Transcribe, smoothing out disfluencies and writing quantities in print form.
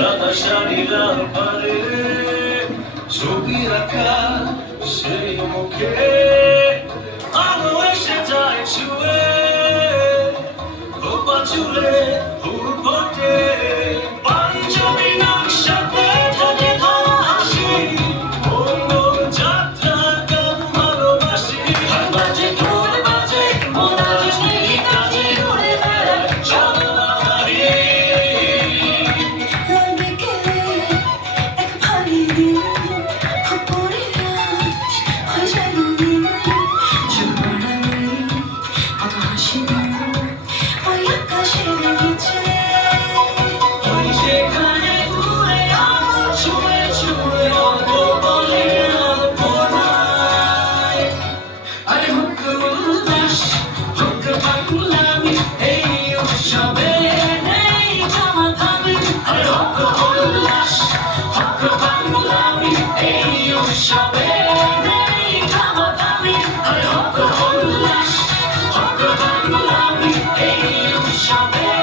সাদা শাড়ি লাল পারে ছবি আঁকা সেই মুখে আলো এসে যায় ছুঁয়ে খোপা চুলে ফুল ফোটে পাঞ্জাবি নকশাতে থাকে ধরা হাসি মঙ্গল যাত্রা গান ভালোবাসি আর বাজে ঢোল বাজে মোনাজে কাজে উড়ে বেড়ায় চলবাহারি যেখানে ঘুরে আলো ছুঁয়ে ছুঁয়ে অল্প বলে অল্প নয় আরে হুক উল্লাস হুক পাগলামি এই উৎসবে নেই থামাথামি আরে হুক উল্লাস হুক পাগলামি এই উৎসবে নেই থামাথামি আরে হুক উল্লাস হুক পাগলামি এই উৎসবে